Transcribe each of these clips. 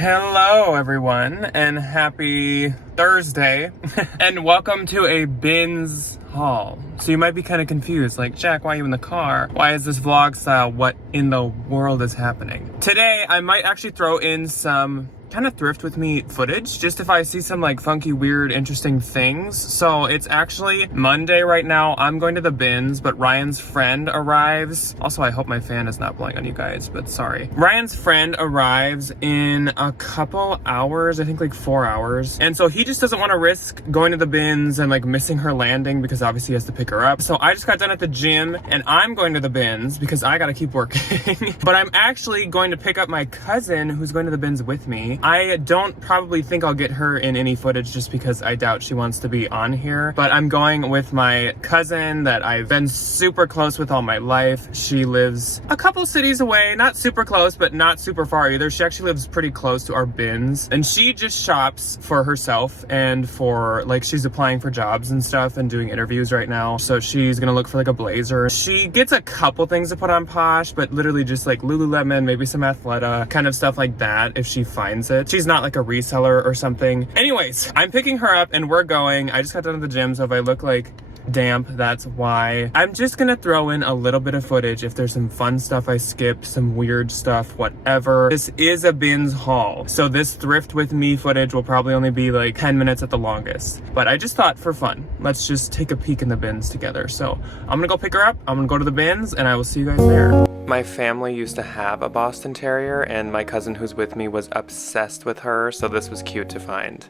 Hello everyone and happy Thursday and welcome to a bins haul. So you might be kind of confused, like, Jack, why are you in the car? Why is this vlog style? What in the world is happening? Today I might actually throw in some kind of thrift with me footage, just if I see some like funky, weird, interesting things. So it's actually Monday right now. I'm going to the bins, but Ryan's friend arrives. Also, I hope my fan is not blowing on you guys, but sorry. Ryan's friend arrives in a couple hours, I think like 4 hours. And so he just doesn't want to risk going to the bins and like missing her landing because obviously he has to pick her up. So I just got done at the gym and I'm going to the bins because I gotta keep working. But I'm actually going to pick up my cousin who's going to the bins with me. I don't probably think I'll get her in any footage just because I doubt she wants to be on here, but I'm going with my cousin that I've been super close with all my life. She lives a couple cities away, not super close, but not super far either. She actually lives pretty close to our bins, and she just shops for herself and for, like, she's applying for jobs and stuff and doing interviews right now. So she's gonna look for like a blazer. She gets a couple things to put on Posh, but literally just like Lululemon, maybe some Athleta, kind of stuff like that if she finds it. She's not like a reseller or something. Anyways, I'm picking her up and we're going. I just got done at the gym, so if I look like damp, that's why. I'm just gonna throw in a little bit of footage if there's some fun stuff I skip, some weird stuff, whatever. This is a bins haul, so this thrift with me footage will probably only be like 10 minutes at the longest, but I just thought for fun, let's just take a peek in the bins together. So I'm gonna go pick her up, I'm gonna go to the bins, and I will see you guys there. My family used to have a Boston Terrier, and my cousin who's with me was obsessed with her, so this was cute to find.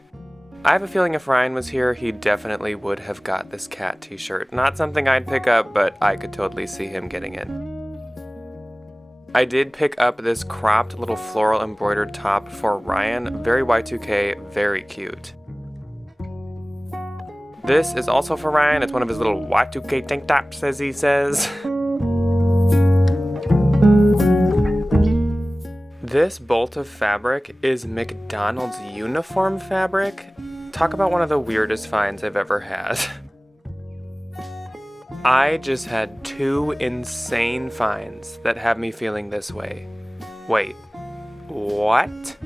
I have a feeling if Ryan was here, he definitely would have got this cat t-shirt. Not something I'd pick up, but I could totally see him getting it. I did pick up this cropped little floral embroidered top for Ryan. Very Y2K, very cute. This is also for Ryan. It's one of his little Y2K tank tops, as he says. This bolt of fabric is McDonald's uniform fabric. Talk about one of the weirdest finds I've ever had. I just had two insane finds that have me feeling this way. Wait, what?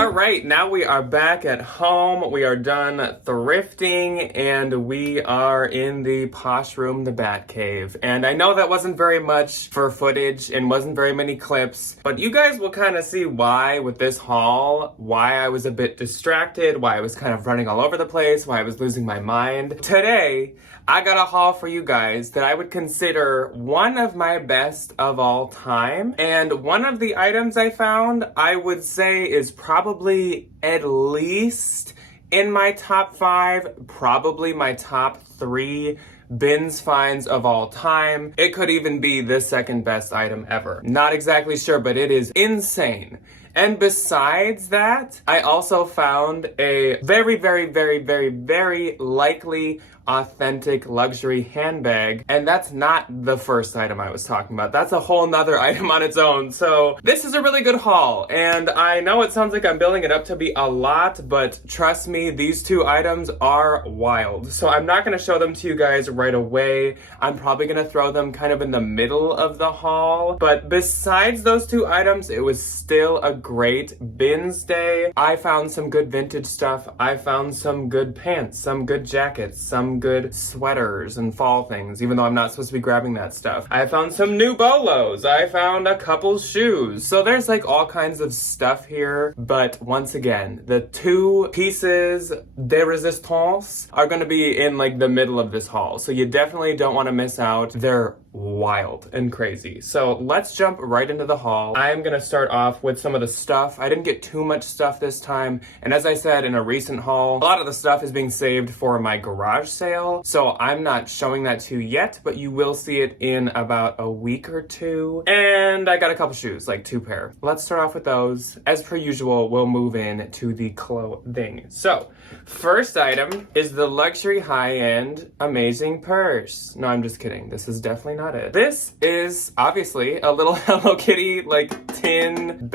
Alright, now we are back at home. We are done thrifting and we are in the posh room, the Bat Cave. And I know that wasn't very much for footage and wasn't very many clips, but you guys will kind of see why with this haul, why I was a bit distracted, why I was kind of running all over the place, why I was losing my mind. Today, I got a haul for you guys that I would consider one of my best of all time. And one of the items I found, I would say is probably at least in my top 5, probably my top 3 bins finds of all time. It could even be the second best item ever. Not exactly sure, but it is insane. And besides that, I also found a very, very, very, very, very likely authentic luxury handbag, and that's not the first item I was talking about. That's a whole nother item on its own. So this is a really good haul, and I know it sounds like I'm building it up to be a lot, but trust me, these two items are wild. So I'm not going to show them to you guys right away. I'm probably going to throw them kind of in the middle of the haul, but besides those two items, it was still a great bins day. I found some good vintage stuff. I found some good pants, some good jackets, some good sweaters and fall things, even though I'm not supposed to be grabbing that stuff. I found some new bolos. I found a couple shoes. So there's like all kinds of stuff here. But once again, the two pieces de resistance are going to be in like the middle of this haul. So you definitely don't want to miss out. They're wild and crazy. So let's jump right into the haul. I'm gonna start off with some of the stuff. I didn't get too much stuff this time, and as I said in a recent haul, a lot of the stuff is being saved for my garage sale, so I'm not showing that to you yet, but you will see it in about a week or two. And I got a couple shoes, like 2 pair. Let's start off with those. As per usual, we'll move in to the clothing. So first item is the luxury high-end amazing purse. No, I'm just kidding. This is definitely not it. This is obviously a little Hello Kitty like tin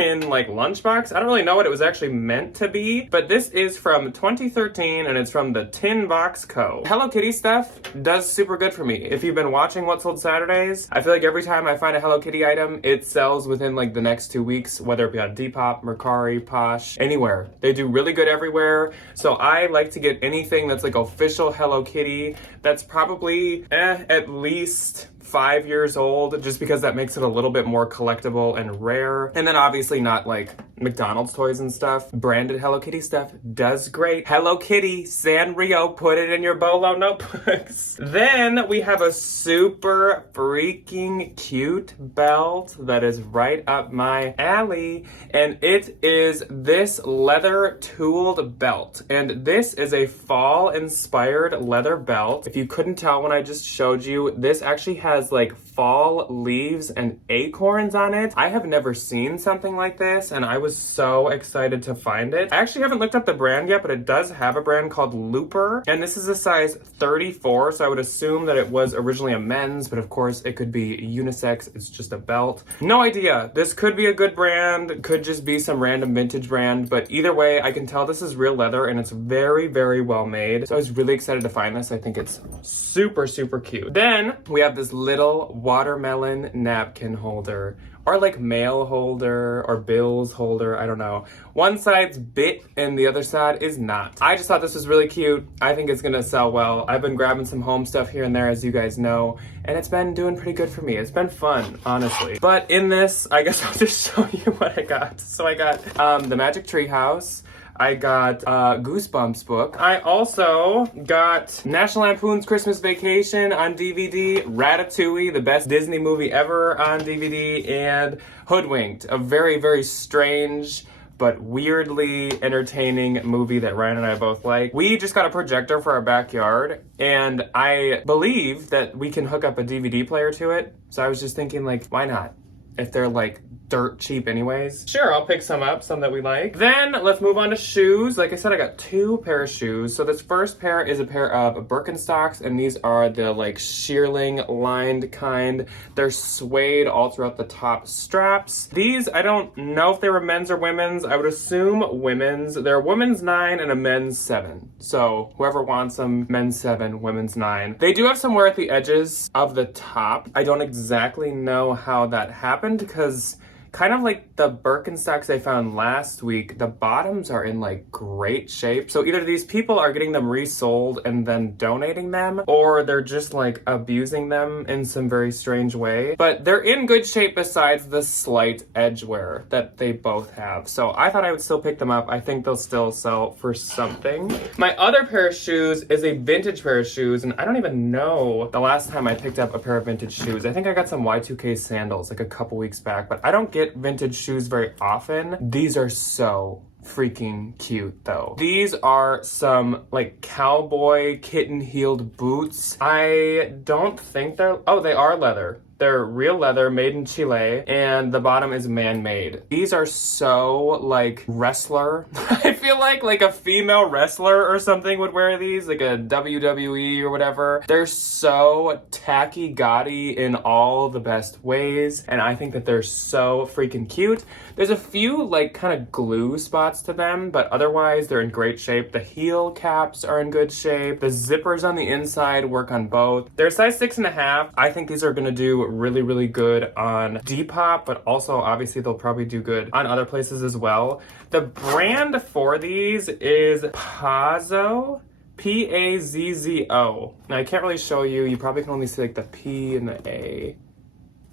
tin like lunchbox. I don't really know what it was actually meant to be, but this is from 2013 and it's from the Tin Box Co. Hello Kitty stuff does super good for me. If you've been watching What Sold Saturdays, I feel like every time I find a Hello Kitty item, it sells within like the next 2 weeks, whether it be on Depop, Mercari, Posh, anywhere. They do really good everywhere. So I like to get anything that's like official Hello Kitty that's probably at least 5 years old, just because that makes it a little bit more collectible and rare. And then obviously not like McDonald's toys and stuff. Branded Hello Kitty stuff does great. Hello Kitty, Sanrio, put it in your Bolo notebooks. Then we have a super freaking cute belt that is right up my alley, and it is this leather tooled belt. And this is a fall inspired leather belt. If you couldn't tell when I just showed you, this actually has like fall leaves and acorns on it. I have never seen something like this, and I was so excited to find it. I actually haven't looked up the brand yet, but it does have a brand called Looper, and this is a size 34, so I would assume that it was originally a men's, but of course it could be unisex. It's just a belt. No idea. This could be a good brand, could just be some random vintage brand, but either way, I can tell this is real leather and it's very, very well made. So I was really excited to find this. I think it's super, super cute. Then we have this little watermelon napkin holder, or like mail holder or bills holder, I don't know. One side's bit and the other side is not. I just thought this was really cute. I think it's gonna sell well. I've been grabbing some home stuff here and there, as you guys know, and it's been doing pretty good for me. It's been fun, honestly. But in this, I guess I'll just show you what I got. So I got the Magic Tree House. I got Goosebumps book. I also got National Lampoon's Christmas Vacation on DVD, Ratatouille, the best Disney movie ever on DVD, and Hoodwinked, a very, very strange but weirdly entertaining movie that Ryan and I both like. We just got a projector for our backyard, and I believe that we can hook up a DVD player to it. So I was just thinking, like, why not? If they're like dirt cheap anyways. Sure, I'll pick some up, some that we like. Then let's move on to shoes. Like I said, I got 2 pair of shoes. So this first pair is a pair of Birkenstocks, and these are the like shearling lined kind. They're suede all throughout the top straps. These, I don't know if they were men's or women's. I would assume women's. They're a women's 9 and a men's 7. So whoever wants them, men's 7, women's 9. They do have some wear at the edges of the top. I don't exactly know how that happened, because kind of like the Birkenstocks I found last week, the bottoms are in like great shape. So either these people are getting them resold and then donating them, or they're just like abusing them in some very strange way. But they're in good shape besides the slight edge wear that they both have. So I thought I would still pick them up. I think they'll still sell for something. My other pair of shoes is a vintage pair of shoes, and I don't even know the last time I picked up a pair of vintage shoes. I think I got some Y2K sandals like a couple weeks back, but I don't get vintage shoes very often. These are so freaking cute though. These are some like cowboy kitten-heeled boots. I don't think they are leather. They're real leather, made in Chile, and the bottom is man-made. These are so, like, wrestler. I feel like a female wrestler or something would wear these, like a WWE or whatever. They're so tacky, gaudy in all the best ways, and I think that they're so freaking cute. There's a few, like, kind of glue spots to them, but otherwise they're in great shape. The heel caps are in good shape. The zippers on the inside work on both. They're size 6.5. I think these are gonna do really, really good on Depop, but also obviously they'll probably do good on other places as well. The brand for these is Pazzo. P-A-Z-Z-O. Now I can't really show you. You probably can only see like the P and the A,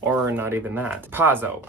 or not even that. Pazzo.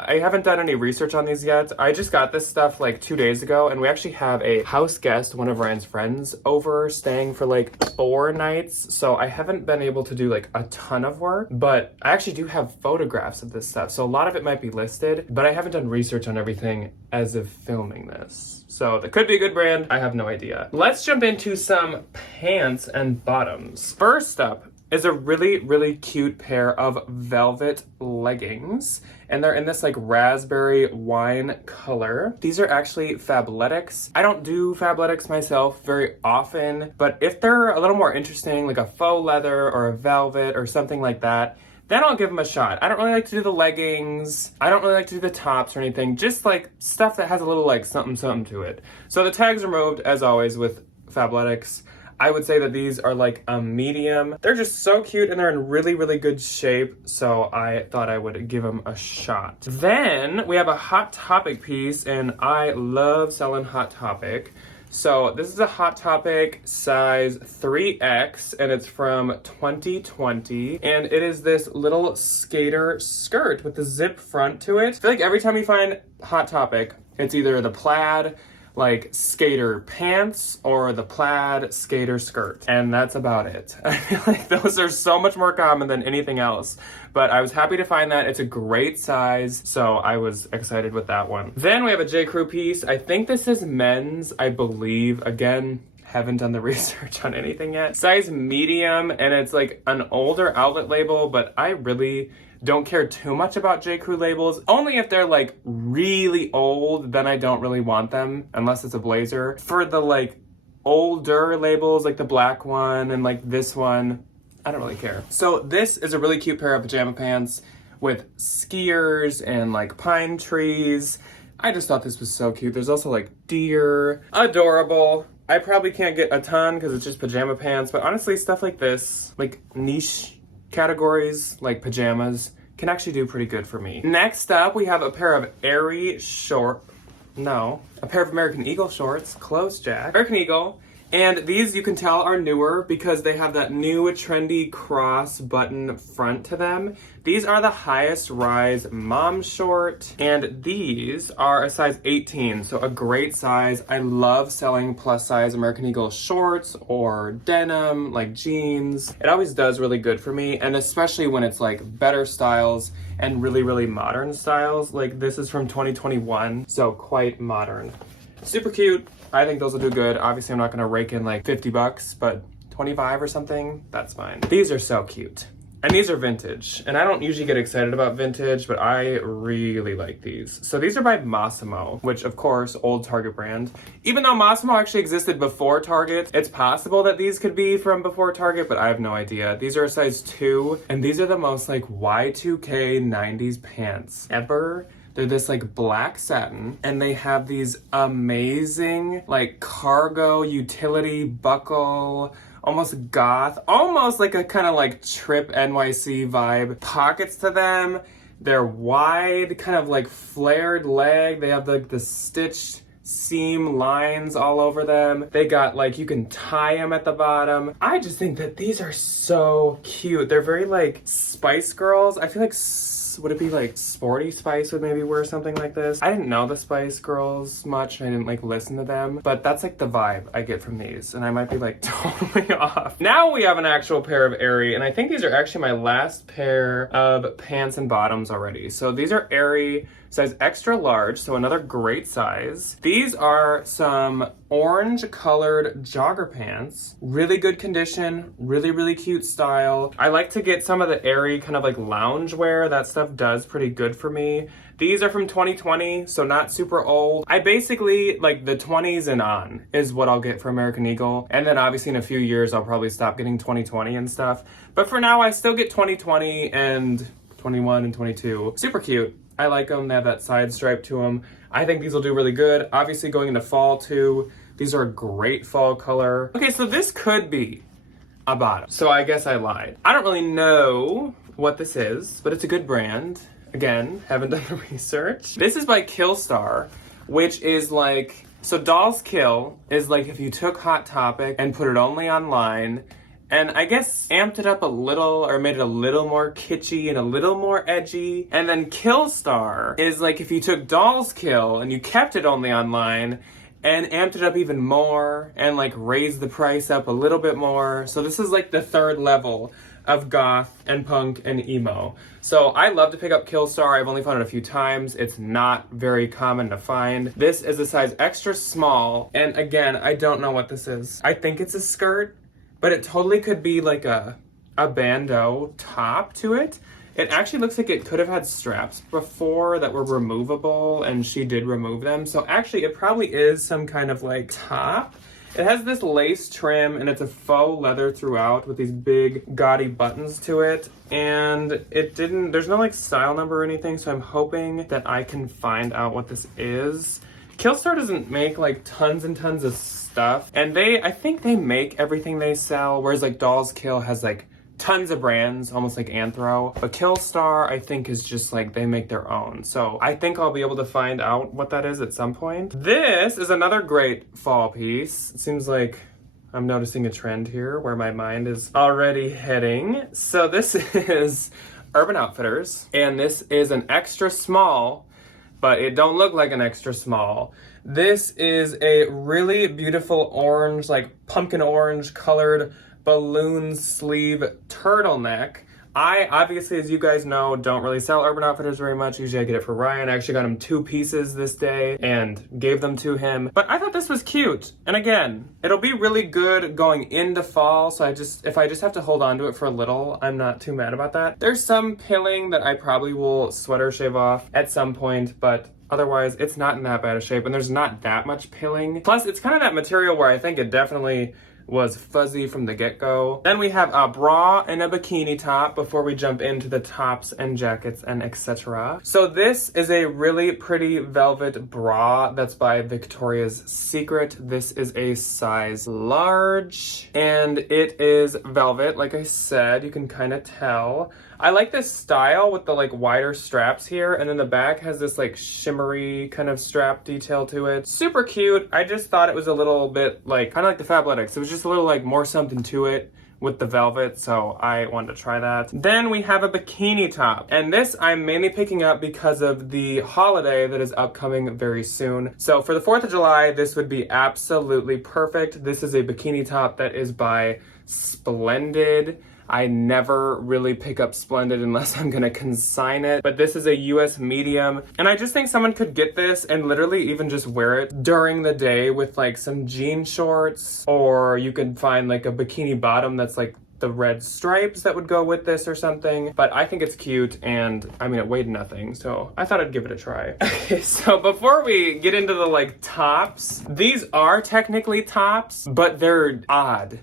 I haven't done any research on these yet. I just got this stuff like 2 days ago, and we actually have a house guest, one of Ryan's friends, over staying for like 4 nights. So I haven't been able to do like a ton of work, but I actually do have photographs of this stuff. So a lot of it might be listed, but I haven't done research on everything as of filming this. So that could be a good brand. I have no idea. Let's jump into some pants and bottoms. First up is a really, really cute pair of velvet leggings. And they're in this like raspberry wine color. These are actually Fabletics. I don't do Fabletics myself very often, but if they're a little more interesting, like a faux leather or a velvet or something like that, then I'll give them a shot. I don't really like to do the leggings. I don't really like to do the tops or anything. Just like stuff that has a little like something to it. So the tags removed, as always, with Fabletics. I would say that these are like a medium. They're just so cute and they're in really, really good shape. So I thought I would give them a shot. Then we have a Hot Topic piece, and I love selling Hot Topic. So this is a Hot Topic size 3X, and it's from 2020. And it is this little skater skirt with the zip front to it. I feel like every time you find Hot Topic, it's either the plaid, like skater pants, or the plaid skater skirt, and that's about it. I feel like those are so much more common than anything else, but I was happy to find that. It's a great size, so I was excited with that one. Then we have a J. Crew piece. I think this is men's, I believe. Again, haven't done the research on anything yet. Size medium, and it's like an older outlet label, but I really don't care too much about J. Crew labels. Only if they're like really old, then I don't really want them, unless it's a blazer. For the like older labels, like the black one and like this one, I don't really care. So this is a really cute pair of pajama pants with skiers and like pine trees. I just thought this was so cute. There's also like deer. Adorable. I probably can't get a ton because it's just pajama pants, but honestly, stuff like this, like niche categories like pajamas, can actually do pretty good for me. Next up, we have a pair of a pair of American Eagle shorts, closed jack, American Eagle. And these you can tell are newer because they have that new trendy cross button front to them. These are the highest rise mom short, and these are a size 18, so a great size. I love selling plus size American Eagle shorts or denim, like jeans. It always does really good for me, and especially when it's like better styles and really, really modern styles. Like this is from 2021, so quite modern. Super cute. I think those will do good. Obviously, I'm not gonna rake in like 50 bucks, but 25 or something, that's fine. These are so cute. And these are vintage. And I don't usually get excited about vintage, but I really like these. So these are by Massimo, which of course, old Target brand. Even though Massimo actually existed before Target, it's possible that these could be from before Target, but I have no idea. These are a size 2, and these are the most like Y2K 90s pants ever. They're this like black satin, and they have these amazing like cargo utility buckle, almost goth, almost like a kind of like Trip NYC vibe pockets to them. They're wide, kind of like flared leg. They have like the stitched seam lines all over them. They got like, you can tie them at the bottom. I just think that these are so cute. They're very like Spice Girls. I feel like would it be like Sporty Spice would maybe wear something like this? I didn't know the Spice Girls much. I didn't like listen to them, but that's like the vibe I get from these, and I might be like totally off. Now we have an actual pair of Aerie, and I think these are actually my last pair of pants and bottoms already. So these are Aerie size extra large, so another great size. These are some orange colored jogger pants. Really good condition, really cute style. I like to get some of the Aerie kind of like lounge wear. That stuff does pretty good for me. These are from 2020, so not super old. I basically, like the 20s and on is what I'll get for American Eagle. And then obviously in a few years, I'll probably stop getting 2020 and stuff. But for now, I still get 2020 and 21 and 22. Super cute. I like them. They have that side stripe to them. I think these will do really good. Obviously going into fall too. These are a great fall color. Okay, so this could be a bottom. So I guess I lied. I don't really know what this is, but it's a good brand. Again, haven't done the research. This is by Killstar, which is like, so Dolls Kill is like if you took Hot Topic and put it only online, and I guess amped it up a little or made it a little more kitschy and a little more edgy. And then Killstar is like if you took Dolls Kill and you kept it only online and amped it up even more and like raised the price up a little bit more. So this is like the third level of goth and punk and emo. So I love to pick up Killstar. I've only found it a few times. It's not very common to find. This is a size extra small. And again, I don't know what this is. I think it's a skirt, but it totally could be like a bandeau top to it. It actually looks like it could have had straps before that were removable, and she did remove them. So actually it probably is some kind of like top. It has this lace trim and it's a faux leather throughout with these big gaudy buttons to it. And there's no like style number or anything, so I'm hoping that I can find out what this is. Killstar doesn't make like tons and tons of stuff, and I think they make everything they sell, whereas like Dolls Kill has like tons of brands, almost like Anthro. But Killstar, I think, is just like they make their own. So I think I'll be able to find out what that is at some point. This is another great fall piece. It seems like I'm noticing a trend here where my mind is already heading. So this is Urban Outfitters, and this is an extra small, but it don't look like an extra small. This is a really beautiful orange, like pumpkin orange colored balloon sleeve turtleneck. I obviously, as you guys know, don't really sell Urban Outfitters very much. Usually I get it for Ryan. I actually got him 2 pieces this day and gave them to him. But I thought this was cute. And again, it'll be really good going into fall. So if I just have to hold on to it for a little, I'm not too mad about that. There's some pilling that I probably will sweater shave off at some point, but otherwise it's not in that bad a shape and there's not that much pilling. Plus it's kind of that material where I think it definitely was fuzzy from the get-go. Then we have a bra and a bikini top before we jump into the tops and jackets and etc. So this is a really pretty velvet bra that's by Victoria's Secret. This is a size large and it is velvet, like I said, you can kind of tell. I like this style with the like wider straps here, and then the back has this like shimmery kind of strap detail to it. Super cute. I just thought it was a little bit like, kind of like the Fabletics. It was just a little like more something to it with the velvet, so I wanted to try that. Then we have a bikini top, and this I'm mainly picking up because of the holiday that is upcoming very soon. So for the 4th of July, this would be absolutely perfect. This is a bikini top that is by Splendid. I never really pick up Splendid unless I'm gonna consign it, but this is a US medium, and I just think someone could get this and literally even just wear it during the day with like some jean shorts, or you could find like a bikini bottom that's like the red stripes that would go with this or something. But I think it's cute, and I mean, it weighed nothing, so I thought I'd give it a try. Okay, so before we get into the like tops, these are technically tops, but they're odd,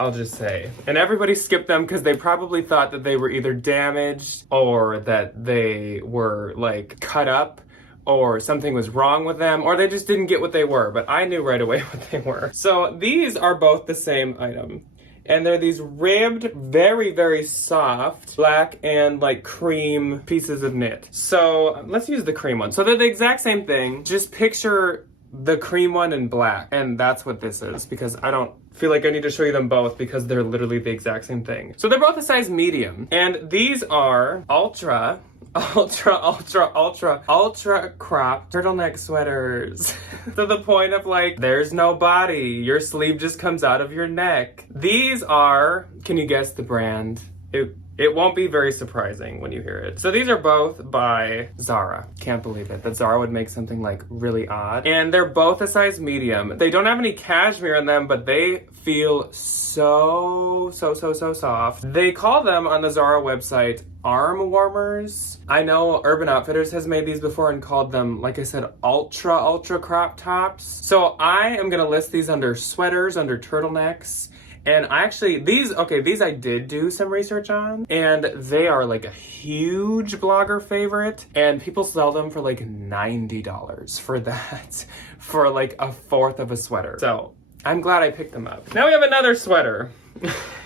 I'll just say. And everybody skipped them because they probably thought that they were either damaged or that they were like cut up or something was wrong with them, or they just didn't get what they were, but I knew right away what they were. So these are both the same item. And they're these ribbed, very, very soft, black and like cream pieces of knit. So let's use the cream one. So they're the exact same thing. Just picture the cream one in black. And that's what this is, because I don't feel like I need to show you them both because they're literally the exact same thing. So they're both a size medium. And these are ultra crop turtleneck sweaters. To the point of like, there's no body. Your sleeve just comes out of your neck. These are, can you guess the brand? It won't be very surprising when you hear it. So these are both by Zara. Can't believe it, that Zara would make something like really odd. And they're both a size medium. They don't have any cashmere in them, but they feel so soft. They call them on the Zara website arm warmers. I know Urban Outfitters has made these before and called them, like I said, ultra crop tops. So I am gonna list these under sweaters, under turtlenecks. And I actually, these I did do some research on, and they are like a huge blogger favorite, and people sell them for like $90 for that, for like a fourth of a sweater. So I'm glad I picked them up. Now we have another sweater,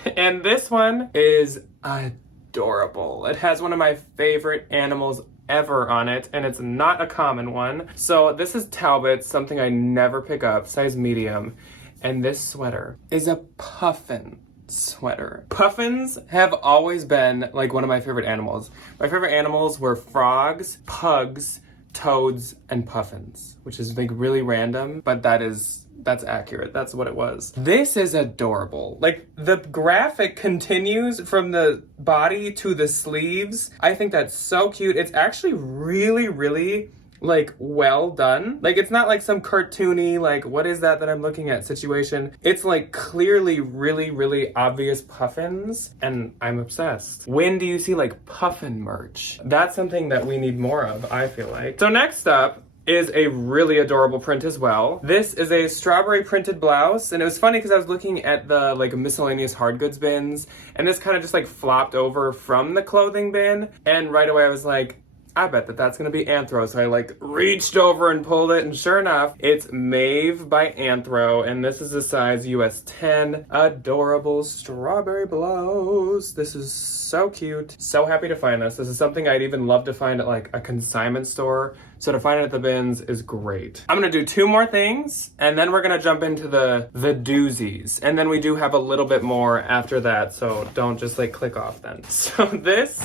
and this one is adorable. It has one of my favorite animals ever on it, and it's not a common one. So this is Talbot's, something I never pick up, size medium. And this sweater is a puffin sweater. Puffins have always been like one of my favorite animals. My favorite animals were frogs, pugs, toads, and puffins, which is like really random, but that's accurate. That's what it was. This is adorable. Like the graphic continues from the body to the sleeves. I think that's so cute. It's actually really like well done. Like it's not like some cartoony like what is that I'm looking at situation. It's like clearly really obvious puffins, and I'm obsessed. When do you see like puffin merch? That's something that we need more of, I feel like. So next up is a really adorable print as well. This is a strawberry printed blouse, and it was funny because I was looking at the like miscellaneous hard goods bins, and this kind of just like flopped over from the clothing bin, and right away I was like, I bet that that's gonna be Anthro. So I like reached over and pulled it, and sure enough, it's Maeve by Anthro, and this is a size US 10. Adorable strawberry blouse. This is so cute. So happy to find this. This is something I'd even love to find at like a consignment store. So to find it at the bins is great. I'm gonna do 2 more things, and then we're gonna jump into the doozies. And then we do have a little bit more after that, so don't just like click off then. So this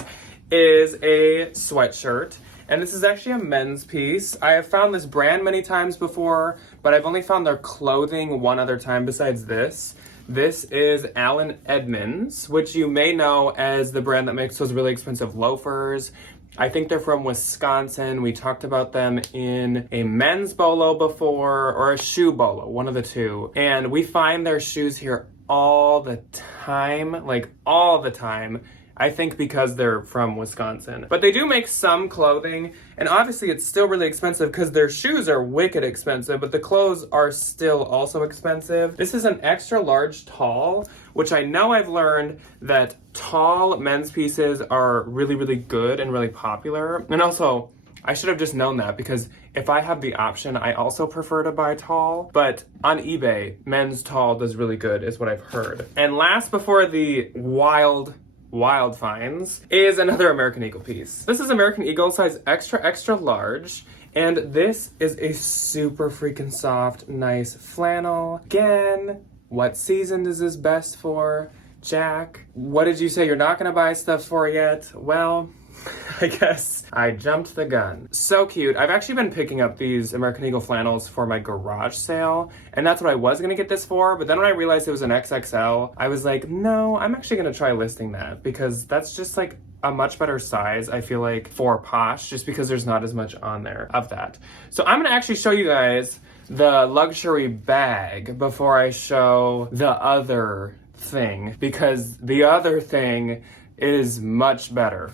is a sweatshirt, and this is actually a men's piece. I have found this brand many times before, but I've only found their clothing one other time besides this. This is Allen Edmonds, which you may know as the brand that makes those really expensive loafers. I think they're from Wisconsin. We talked about them in a men's bolo before, or a shoe bolo, one of the two. And we find their shoes here all the time, like all the time. I think because they're from Wisconsin. But they do make some clothing, and obviously it's still really expensive because their shoes are wicked expensive, but the clothes are still also expensive. This is an extra large tall, which I know I've learned that tall men's pieces are really, really good and really popular. And also, I should have just known that, because if I have the option, I also prefer to buy tall. But on eBay, men's tall does really good, is what I've heard. And last, before the wild finds, is another American Eagle piece. This is American Eagle size extra, extra large. And this is a super freaking soft, nice flannel. Again, what season is this best for? Jack, what did you say you're not gonna buy stuff for yet? Well, I guess I jumped the gun. So cute. I've actually been picking up these American Eagle flannels for my garage sale, and that's what I was gonna get this for, but then when I realized it was an XXL, I was like, no, I'm actually gonna try listing that, because that's just like a much better size, I feel like, for Posh, just because there's not as much on there of that. So I'm gonna actually show you guys the luxury bag before I show the other thing, because the other thing is much better.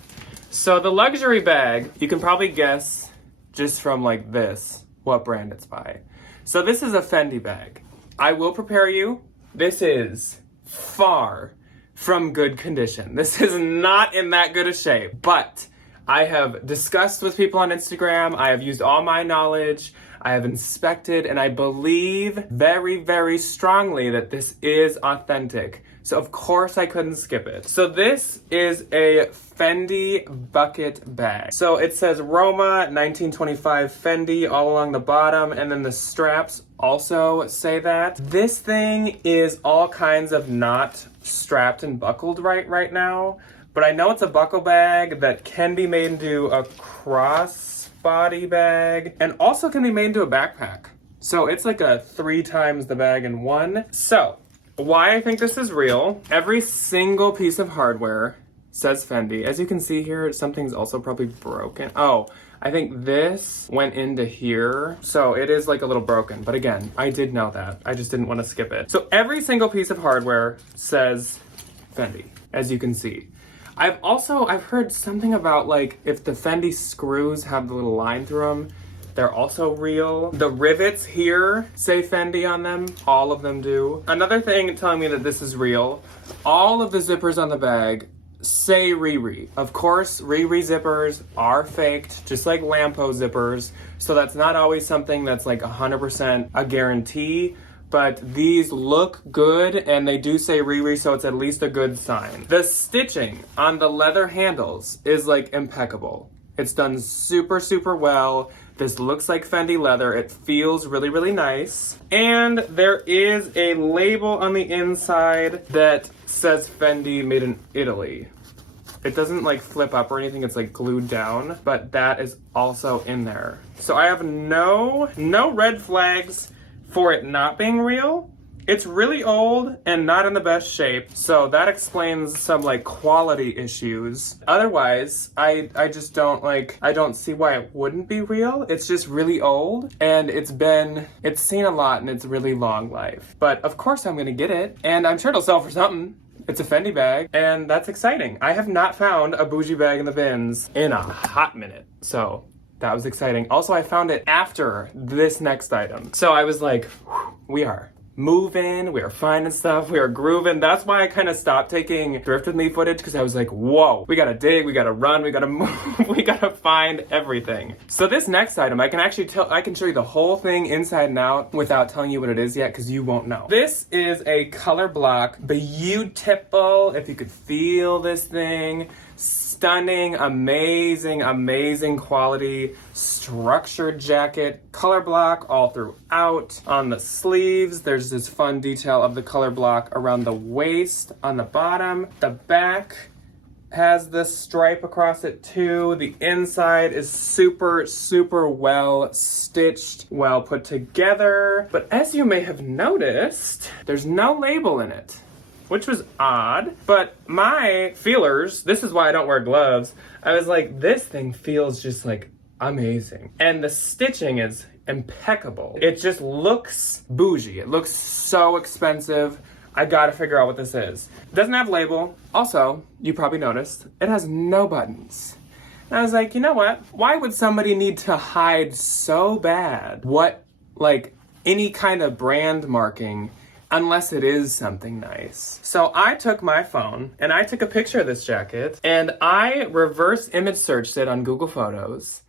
So the luxury bag, you can probably guess just from like this what brand it's by. So this is a Fendi bag. I will prepare you, this is far from good condition. This is not in that good a shape, but I have discussed with people on Instagram, I have used all my knowledge, I have inspected, and I believe very, very strongly that this is authentic. So of course I couldn't skip it. So this is a Fendi bucket bag. So it says Roma 1925 Fendi all along the bottom, and then the straps also say that. This thing is all kinds of not strapped and buckled right now, but I know it's a buckle bag that can be made into a crossbody bag, and also can be made into a backpack. So it's like a 3 times the bag in one. So why I think this is real, every single piece of hardware says Fendi. As you can see here, something's also probably broken. Oh, I think this went into here, so it is like a little broken. But again, I did know that. I just didn't want to skip it. So every single piece of hardware says Fendi, as you can see. I've heard something about like if the Fendi screws have the little line through them, they're also real. The rivets here say Fendi on them. All of them do. Another thing telling me that this is real, all of the zippers on the bag say Riri. Of course, Riri zippers are faked, just like Lampo zippers. So that's not always something that's like 100% a guarantee. But these look good, and they do say Riri, so it's at least a good sign. The stitching on the leather handles is like impeccable. It's done super, super well. This looks like Fendi leather. It feels really, really nice. And there is a label on the inside that says Fendi made in Italy. It doesn't like flip up or anything, it's like glued down, but that is also in there. So I have no red flags for it not being real. It's really old and not in the best shape, so that explains some like quality issues. Otherwise, I just don't I don't see why it wouldn't be real. It's just really old, and it's seen a lot, and it's really long life. But of course I'm gonna get it, and I'm sure it'll sell for something. It's a Fendi bag, and that's exciting. I have not found a bougie bag in the bins in a hot minute, so that was exciting. Also, I found it after this next item. So I was like, we are moving, we are finding stuff, we are grooving. That's why I kind of stopped taking Thrift With Me footage, because I was like, whoa, we gotta dig, we gotta run, we gotta move, we gotta find everything. So this next item, I can actually I can show you the whole thing inside and out without telling you what it is yet, because you won't know. This is a color block, beautiful, if you could feel this thing. Stunning, amazing, amazing quality structured jacket, color block all throughout. On the sleeves, there's this fun detail of the color block around the waist on the bottom. The back has this stripe across it too. The inside is super, super well stitched, well put together. But as you may have noticed, there's no label in it, which was odd, but my feelers, this is why I don't wear gloves, I was like, this thing feels just like amazing. And the stitching is impeccable. It just looks bougie. It looks so expensive. I gotta figure out what this is. It doesn't have a label. Also, you probably noticed, it has no buttons. And I was like, you know what? Why would somebody need to hide so bad what, like, any kind of brand marking unless it is something nice? So I took my phone and I took a picture of this jacket and I reverse image searched it on Google Photos,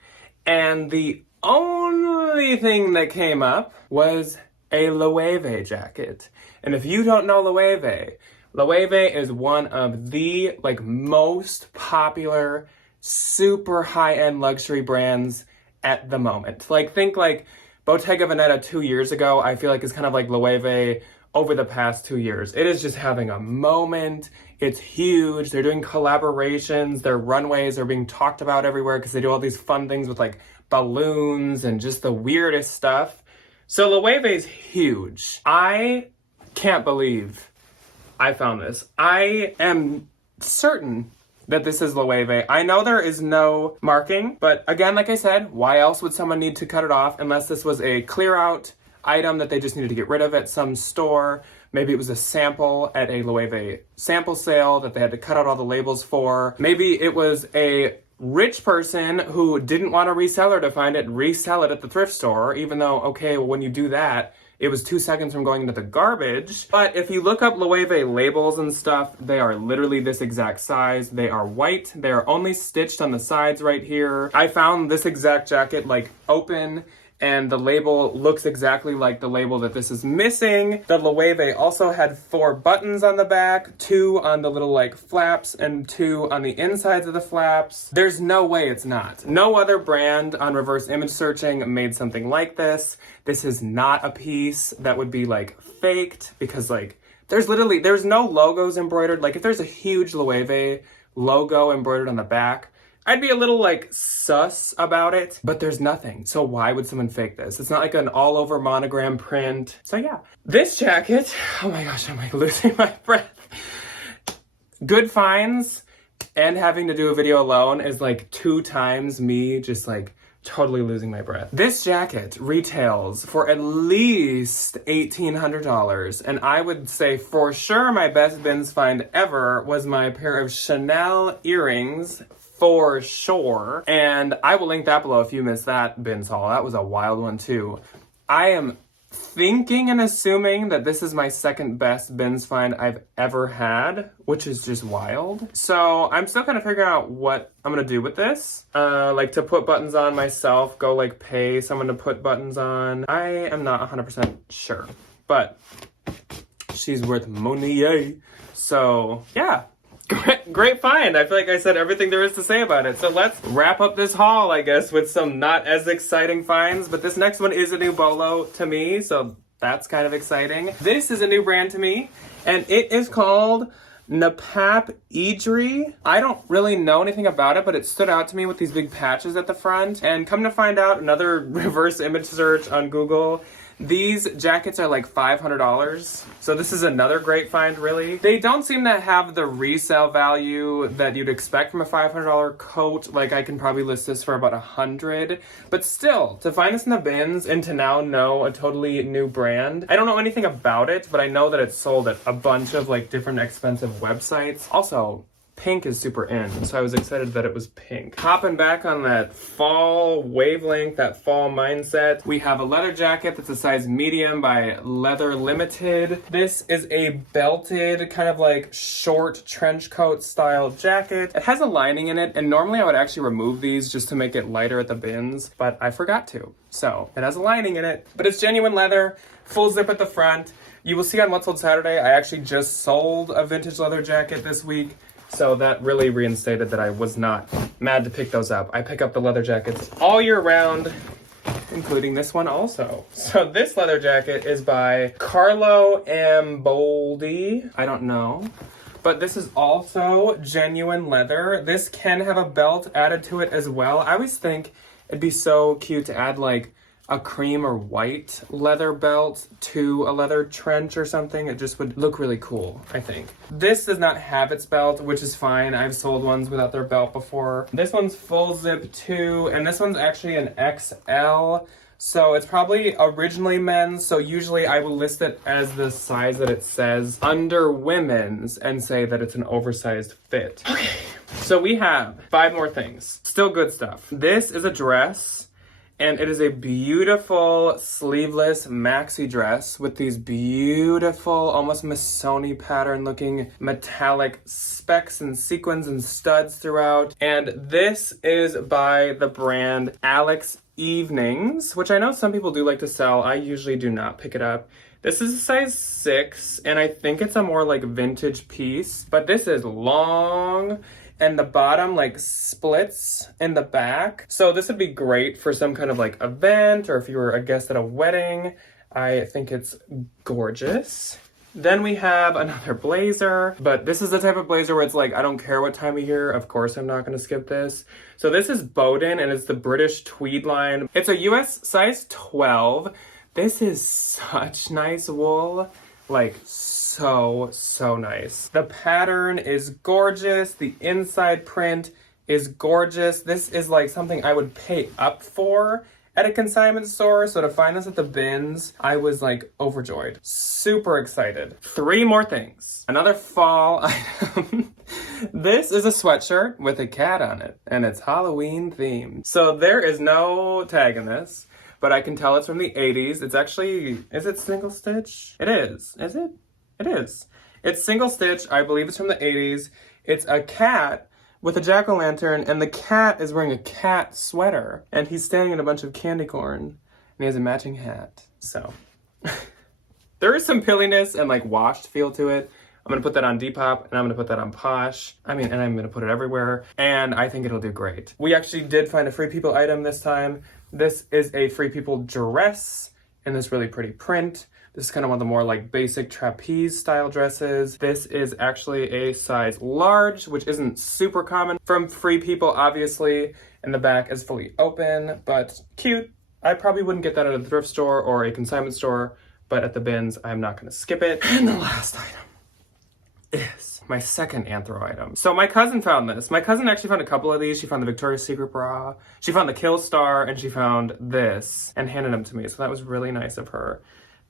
and the only thing that came up was a Loewe jacket. And if you don't know Loewe is one of the most popular, super high-end luxury brands at the moment. Think Bottega Veneta 2 years ago, I feel like is kind of like Loewe over the past 2 years. It is just having a moment. It's huge. They're doing collaborations. Their runways are being talked about everywhere because they do all these fun things with balloons and just the weirdest stuff. So Loewe is huge. I can't believe I found this. I am certain that this is Loewe. I know there is no marking, but again, like I said, why else would someone need to cut it off unless this was a clear out item that they just needed to get rid of at some store. Maybe it was a sample at a Loewe sample sale that they had to cut out all the labels for. Maybe it was a rich person who didn't want a reseller to find it, resell it at the thrift store, even though, okay, well, when you do that, it was 2 seconds from going into the garbage. But if you look up Loewe labels and stuff, they are literally this exact size. They are white. They are only stitched on the sides right here. I found this exact jacket open, and the label looks exactly like the label that this is missing. The Loewe also had 4 buttons on the back, 2 on the little flaps and 2 on the insides of the flaps. There's no way it's not. No other brand on reverse image searching made something like this. This is not a piece that would be faked, because there's no logos embroidered. If there's a huge Loewe logo embroidered on the back, I'd be a little sus about it, but there's nothing. So why would someone fake this? It's not an all over monogram print. So yeah, this jacket, oh my gosh, I'm losing my breath. Good finds and having to do a video alone is 2 times me just totally losing my breath. This jacket retails for at least $1,800, and I would say for sure my best bins find ever was my pair of Chanel earrings, for sure. And I will link that below if you missed that bins haul. That was a wild one too. I am thinking and assuming that this is my second best bins find I've ever had, which is just wild. So I'm still kind of figuring out what I'm gonna do with this. To put buttons on myself, go pay someone to put buttons on. I am not 100% sure, but she's worth money. So yeah. Great find. I feel like I said everything there is to say about it. So let's wrap up this haul, I guess, with some not as exciting finds. But this next one is a new bolo to me, so that's kind of exciting. This is a new brand to me, and it is called Napap Idri. I don't really know anything about it, but it stood out to me with these big patches at the front. And come to find out, another reverse image search on Google, these jackets are $500. So this is another great find, really. They don't seem to have the resale value that you'd expect from a $500 coat. I can probably list this for about $100. But still, to find this in the bins and to now know a totally new brand. I don't know anything about it, but I know that it's sold at a bunch of different expensive websites. Also, pink is super in, so I was excited that it was pink. Hopping back on that fall wavelength, that fall mindset, we have a leather jacket that's a size medium by Leather Limited. This is a belted, kind of like short trench coat style jacket. It has a lining in it, and normally I would actually remove these just to make it lighter at the bins, but I forgot to. So it has a lining in it, but it's genuine leather, full zip at the front. You will see on What's Sold Saturday, I actually just sold a vintage leather jacket this week. So that really reinstated that I was not mad to pick those up. I pick up the leather jackets all year round, including this one also. So this leather jacket is by Carlo Amboldi. I don't know. But this is also genuine leather. This can have a belt added to it as well. I always think it'd be so cute to add like a cream or white leather belt to a leather trench or something. It just would look really cool, I think. This does not have its belt, which is fine. I've sold ones without their belt before. This one's full zip too, and this one's actually an XL. So it's probably originally men's, so usually I will list it as the size that it says under women's and say that it's an oversized fit. Okay, so we have 5 more things. Still good stuff. This is a dress. And it is a beautiful sleeveless maxi dress with these beautiful, almost Missoni pattern looking metallic specks and sequins and studs throughout. And this is by the brand Alex Evenings, which I know some people do like to sell. I usually do not pick it up. This is a size 6, and I think it's a more like vintage piece, but this is long. And the bottom like splits in the back. So this would be great for some kind of like event, or if you were a guest at a wedding. I think it's gorgeous. Then we have another blazer, but this is the type of blazer where it's like, I don't care what time of year, of course I'm not gonna skip this. So this is Bowden, and it's the British tweed line. It's a US size 12. This is such nice wool, like so nice. The pattern is gorgeous. The inside print is gorgeous. This is like something I would pay up for at a consignment store. So to find this at the bins, I was like overjoyed. Super excited. 3 more things. Another fall item. This is a sweatshirt with a cat on it, and it's Halloween themed. So there is no tag in this, but I can tell it's from the 80s. It's actually, is it single stitch? It is. Is it? It is. It's single stitch. I believe it's from the 80s. It's a cat with a jack-o'-lantern, and the cat is wearing a cat sweater, and he's standing in a bunch of candy corn, and he has a matching hat. So there is some pilliness and like washed feel to it. I'm gonna put that on Depop, and I'm gonna put that on Posh. And I'm gonna put it everywhere, and I think it'll do great. We actually did find a Free People item this time. This is a Free People dress in this really pretty print. This is kind of one of the more like basic trapeze style dresses. This is actually a size large, which isn't super common from Free People, obviously. And the back is fully open, but cute. I probably wouldn't get that at a thrift store or a consignment store, but at the bins, I'm not gonna skip it. And the last item is my second anthro item. So my cousin found this. My cousin actually found a couple of these. She found the Victoria's Secret bra, she found the Kill Star, and she found this and handed them to me. So that was really nice of her.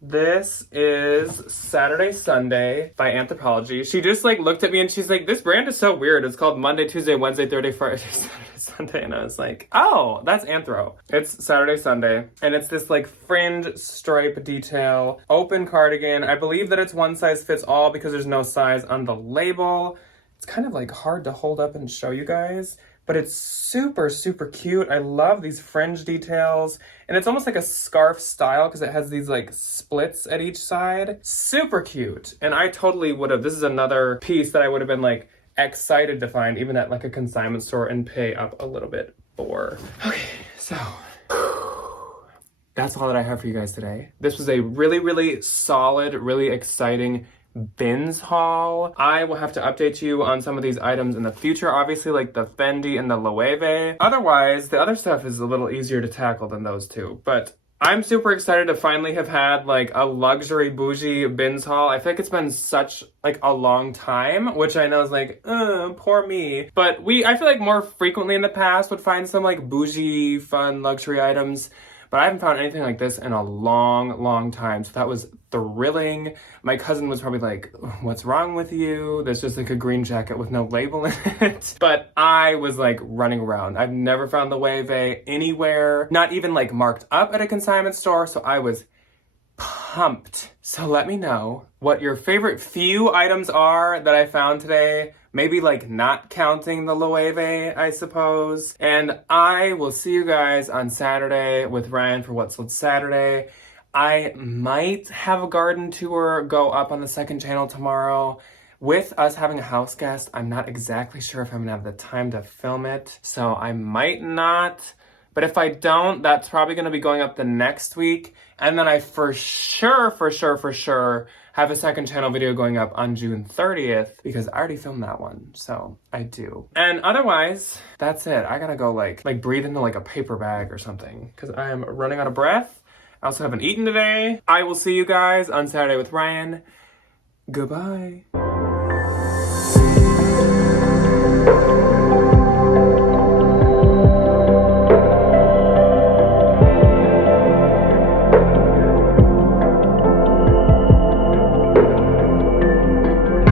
This is Saturday Sunday by Anthropologie. She just like looked at me and she's like, this brand is so weird. It's called Monday, Tuesday, Wednesday, Thursday, Friday, Saturday, Sunday. And I was like, oh, that's Anthro. It's Saturday Sunday. And it's this like fringe stripe detail, open cardigan. I believe that it's one size fits all because there's no size on the label. It's kind of like hard to hold up and show you guys, but it's super cute. I love these fringe details. And it's almost like a scarf style because it has these like splits at each side. Super cute. And I totally would have, this is another piece that I would have been like excited to find even at like a consignment store and pay up a little bit for. Okay, so that's all that I have for you guys today. This was a really solid, really exciting bins haul. I will have to update you on some of these items in the future, obviously, like the Fendi and the Loewe. Otherwise, the other stuff is a little easier to tackle than those two. But I'm super excited to finally have had like a luxury bougie bins haul. I feel like it's been such like a long time, which I know is like, poor me. But I feel like more frequently in the past would find some like bougie, fun luxury items. but I haven't found anything like this in a long time. So that was thrilling. My cousin was probably like, what's wrong with you? There's just like a green jacket with no label in it. But I was like running around. I've never found the Loewe anywhere, not even like marked up at a consignment store. So I was pumped. So let me know what your favorite few items are that I found today. Maybe like not counting the Loewe, I suppose. And I will see you guys on Saturday with Ryan for What's Lit Saturday. I might have a garden tour go up on the second channel tomorrow. With us having a house guest, I'm not exactly sure if I'm gonna have the time to film it. So I might not. But if I don't, that's probably going to be going up the next week. And then I for sure have a second channel video going up on June 30th because I already filmed that one. So I do. And otherwise, that's it. I gotta go like breathe into like a paper bag or something because I am running out of breath. I also haven't eaten today. I will see you guys on Saturday with Ryan. Goodbye.